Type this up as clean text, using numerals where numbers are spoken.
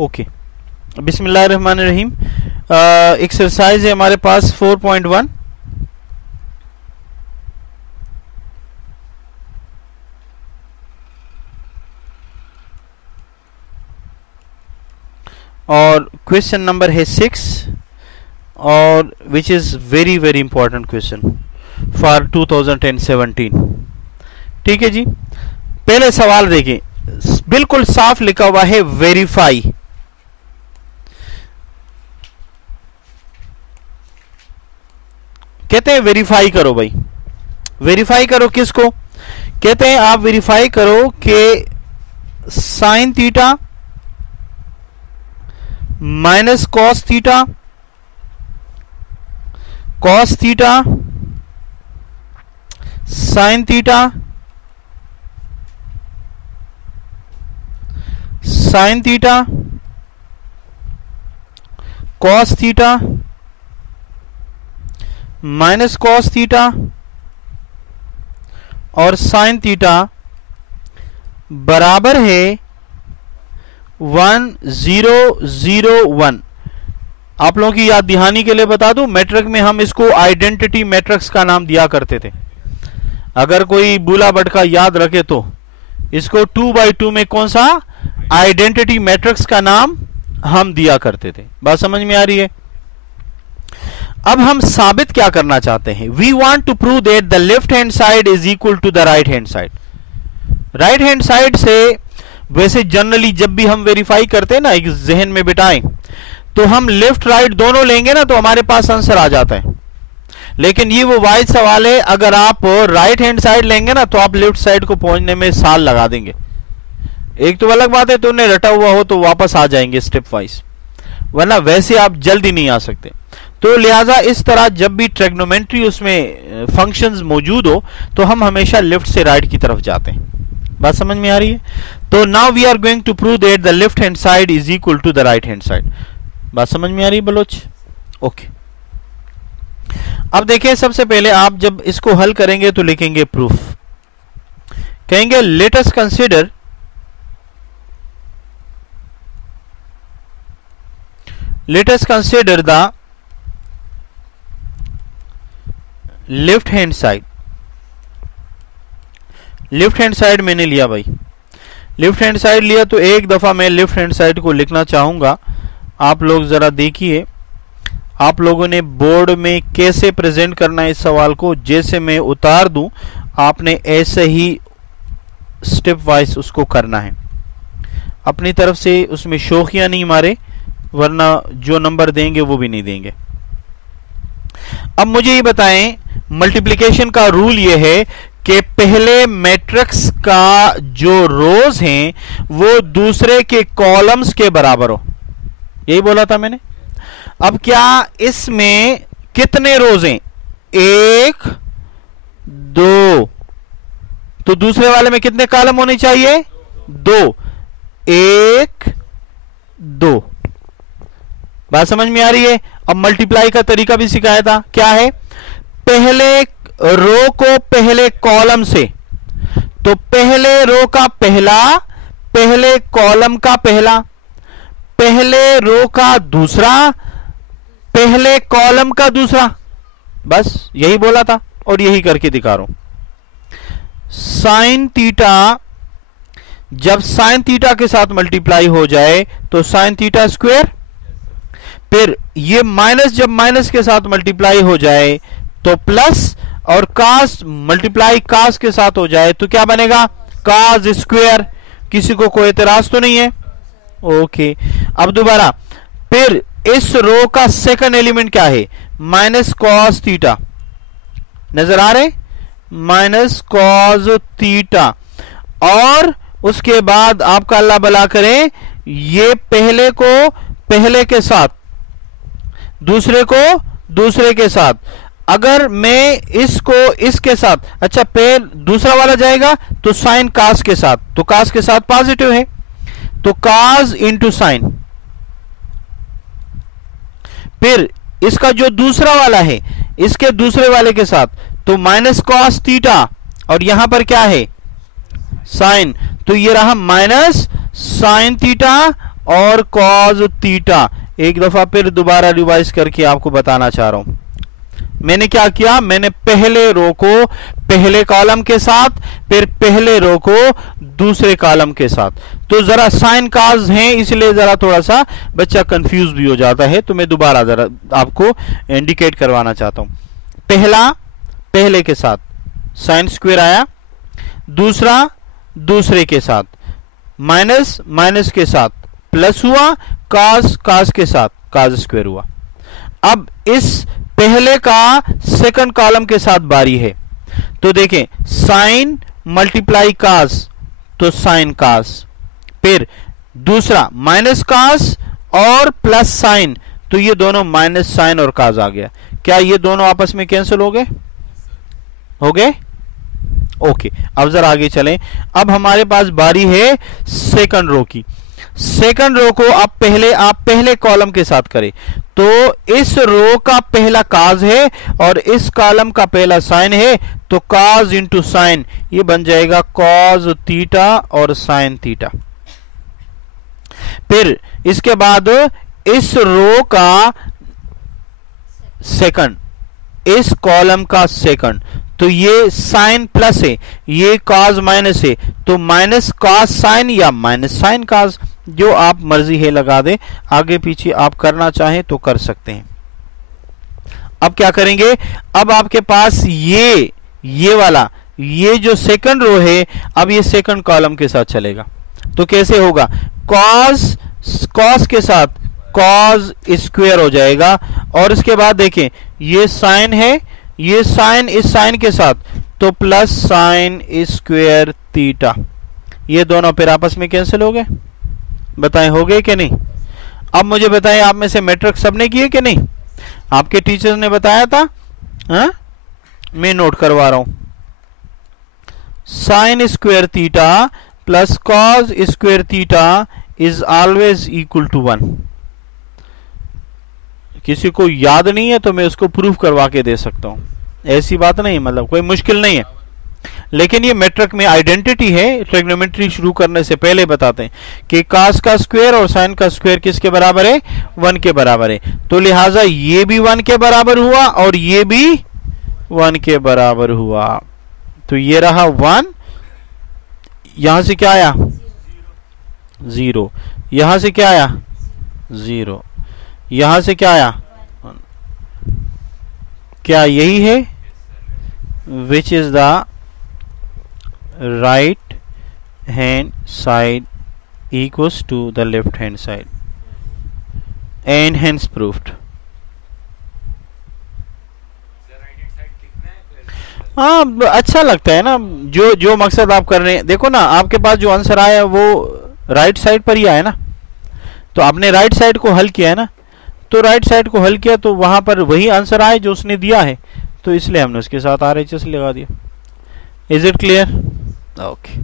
Okay, बिस्मिल्लाहिर्रहमानिर्रहीम। Exercise है हमारे पास 4.1। और क्वेश्चन नंबर है 6 और which is very very important question for 2017। ठीक है जी, पहले सवाल देखिए, बिल्कुल साफ लिखा हुआ है वेरीफाई। कहते हैं वेरीफाई करो भाई, वेरीफाई करो किसको? कहते हैं आप वेरीफाई करो कि sine theta minus cos theta, cos theta sine theta, sine theta cos theta minus cos theta और साइन थीटा बराबर है 1001। आप लोगों की याद दहानी के लिए बता दूं, मैट्रिक में हम इसको आइडेंटिटी मैट्रिक्स का नाम दिया करते थे। अगर कोई बूला बटका याद रखे तो इसको 2x2 में कौन सा आइडेंटिटी मैट्रिक्स का नाम हम दिया करते थे। बात समझ में आ रही है? अब हम साबित क्या करना चाहते हैं? We want to prove that the left hand side is equal to the right hand side. Right hand side से वैसे जनरली जब भी हम वेरीफाई करते हैं ना, एक जहन में बिठाएं, तो हम लेफ्ट राइट दोनों लेंगे ना तो हमारे पास आंसर आ जाता है। लेकिन ये वो वाइड सवाल है, अगर आप राइट हैंड साइड लेंगे ना तो आप लेफ्ट साइड को पहुंचने में साल लगा देंगे। एक तो अलग बात है तो उन्हें रटा हुआ हो तो वापस आ जाएंगे स्टेप वाइज, वरना वैसे आप जल्दी नहीं आ सकते। तो लिहाजा इस तरह जब भी ट्रिग्नोमेट्री उसमें फंक्शंस मौजूद हो तो हम हमेशा लेफ्ट से राइट की तरफ जाते हैं। बात समझ में आ रही है? तो now we are going to prove that the left hand side is equal to the right hand side. बात समझ में आ रही है बलोच? ओके, अब देखिए, सबसे पहले आप जब इसको हल करेंगे तो लिखेंगे प्रूफ। कहेंगे let us consider the left hand side. Left hand side मैंने लिया भाई, लेफ्ट हैंड साइड लिया तो एक दफा मैं लेफ्ट हैंड साइड को लिखना चाहूंगा। आप लोग जरा देखिए, आप लोगों ने बोर्ड में कैसे प्रेजेंट करना है इस सवाल को। जैसे मैं उतार दूं आपने ऐसे ही स्टेप वाइज उसको करना है। अपनी तरफ से उसमें शोखियां नहीं मारे, वरना जो नंबर देंगे वो भी नहीं देंगे। अब मुझे ये बताएं, मल्टीप्लिकेशन का रूल ये है कि पहले मैट्रिक्स का जो रोज हैं वो दूसरे के कॉलम्स के बराबर हो। यही बोला था मैंने। अब क्या इसमें कितने रोज हैं? 1 2, तो दूसरे वाले में कितने कॉलम होने चाहिए? 2, 1 2। बात समझ में आ रही है? अब मल्टीप्लाई का तरीका भी सिखाया था। क्या है? पहले रो को पहले कॉलम से, तो पहले रो का पहला, पहले कॉलम का पहला, पहले रो का दूसरा, पहले कॉलम का दूसरा। बस यही बोला था और यही करके दिखा रहा हूं। साइन थीटा जब साइन थीटा के साथ मल्टीप्लाई हो जाए तो साइन थीटा स्क्वायर, फिर ये माइनस जब माइनस के साथ मल्टीप्लाई हो जाए तो प्लस, और कास मल्टीप्लाई कास के साथ हो जाए तो क्या बनेगा? Cos square. किसी को कोई एतराज तो नहीं है? ओके, अब दोबारा फिर इस रो का सेकंड एलिमेंट क्या है? Minus cos theta. नजर आ रहे? Minus cos theta. और उसके बाद आपका अल्लाह भला करे, ये पहले को पहले के साथ, दूसरे को दूसरे के साथ। अगर मैं इसको इसके साथ, अच्छा फिर दूसरा वाला जाएगा तो साइन कास के साथ, तो कास के साथ पॉजिटिव है तो कास इंटू साइन। फिर इसका जो दूसरा वाला है इसके दूसरे वाले के साथ तो माइनस कॉस थीटा, और यहां पर क्या है? साइन, तो ये रहा माइनस साइन थीटा और कॉज थीटा। एक दफा फिर दोबारा रिवाइज करके आपको बताना चाह रहा हूं। मैंने क्या किया, मैंने पहले रो को पहले कॉलम के साथ, फिर पहले रो को दूसरे कॉलम के साथ। तो जरा साइन काज हैं, इसलिए जरा थोड़ा सा बच्चा कंफ्यूज भी हो जाता है। तो मैं दोबारा जरा आपको इंडिकेट करवाना चाहता हूं। पहला पहले के साथ साइन स्क्वायर आया, दूसरा दूसरे के साथ, माइनस माइनस के साथ प्लस हुआ, काज काज के साथ काज स्क्वायर हुआ। अब इस पहले का सेकंड कॉलम के साथ बारी है। तो देखें, साइन मल्टीप्लाई काज तो साइन काज, फिर दूसरा माइनस काज और प्लस साइन, तो ये दोनों माइनस साइन और काज आ गया। क्या ये दोनों आपस में कैंसिल हो गए? हो गए? ओके, अब जरा आगे चलें। अब हमारे पास बारी है सेकंड रो की। सेकंड रो को आप पहले कॉलम के साथ करें, तो इस रो का पहला काज है और इस कॉलम का पहला साइन है, तो काज इंटू साइन ये बन जाएगा कॉज थीटा और साइन थीटा। फिर इसके बाद इस रो का सेकंड, इस कॉलम का सेकंड, तो ये साइन प्लस है, ये कॉज माइनस है, तो माइनस कॉज साइन या माइनस साइन कॉज, जो आप मर्जी है लगा दे। आगे पीछे आप करना चाहें तो कर सकते हैं। अब क्या करेंगे, अब आपके पास ये वाला, ये जो सेकंड रो है, अब ये सेकंड कॉलम के साथ चलेगा। तो कैसे होगा, कॉस कॉस के साथ कॉस स्क्वायर हो जाएगा, और इसके बाद देखें ये साइन है, ये साइन इस साइन के साथ, तो प्लस साइन स्क्वायर थीटा। ये दोनों फिर आपस में कैंसिल हो गए। बताएं हो गए कि नहीं? अब मुझे बताएं, आप में से मैट्रिक सबने किए कि नहीं? आपके टीचर ने बताया था? हाँ, मैं नोट करवा रहा हूं। Sine square theta plus cos square theta is always equal to 1। किसी को याद नहीं है तो मैं उसको प्रूफ करवा के दे सकता हूं, ऐसी बात नहीं, मतलब कोई मुश्किल नहीं है। लेकिन ये मैट्रिक में आइडेंटिटी है, ट्रिग्नोमेट्री शुरू करने से पहले बताते हैं कि कास का स्क्वायर और साइन का स्क्वायर किसके बराबर है? 1 के बराबर है। तो लिहाजा ये भी 1 के बराबर हुआ और ये भी 1 के बराबर हुआ। तो ये रहा 1, यहां से क्या आया? 0। यहां से क्या आया? 0। यहां से क्या आया? 1। क्या यही है? Which is the right hand side equals to the left hand side, and hence proved. हाँ, अच्छा लगता है ना, जो मकसद आप कर रहे हैं। देखो ना, आपके पास जो आंसर आया है वो राइट साइड पर ही आया ना, तो आपने राइट साइड को हल किया है ना, तो राइट साइड को हल किया तो वहां पर वही आंसर आए जो उसने दिया है, तो इसलिए हमने उसके साथ RHS लगा दिया। Is it clear? ओके।